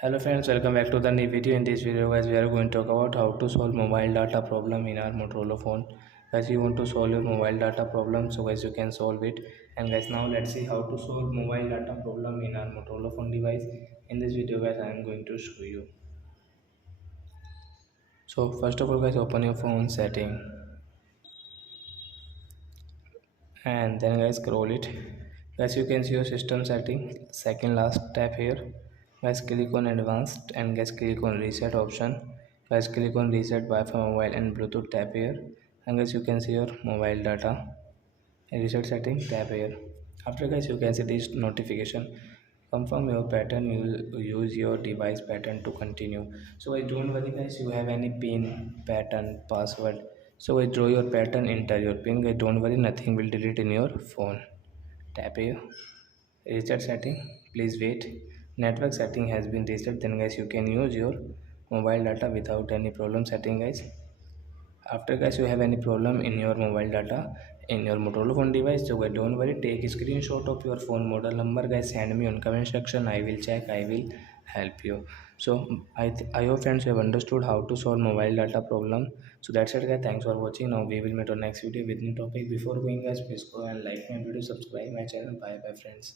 Hello friends, welcome back to the new video. In this video guys, we are going to talk about how to solve mobile data problem in our Motorola phone. Guys, you want to solve your mobile data problem, so guys you can solve it. And guys, now let's see how to solve mobile data problem in our Motorola phone device. In this video guys, I am going to show you. So first of all guys, open your phone setting and then guys scroll it. Guys, you can see your system setting, second last tab here. Guys, click on advanced and guys click on reset option. Guys, click on reset Wi-Fi mobile and Bluetooth tab here, and guys you can see your mobile data and reset setting tab here. After guys you can see this notification, confirm your pattern, you use your device pattern to continue. So guys, don't worry guys, you have any pin, pattern, password, so guys draw your pattern, enter your pin. Guys, don't worry, nothing will delete in your phone. Tap here, reset setting, please wait. Network setting has been reset, then guys you can use your mobile data without any problem setting guys. After guys you have any problem in your mobile data in your Motorola phone device, so guys don't worry, take a screenshot of your phone model number guys, send me on comment section, I will check, I will help you. So I hope friends you have understood how to solve mobile data problem. So that's it guys, thanks for watching. Now we will meet on next video with new topic. Before going guys, please go and like my video, subscribe my channel. Bye bye friends.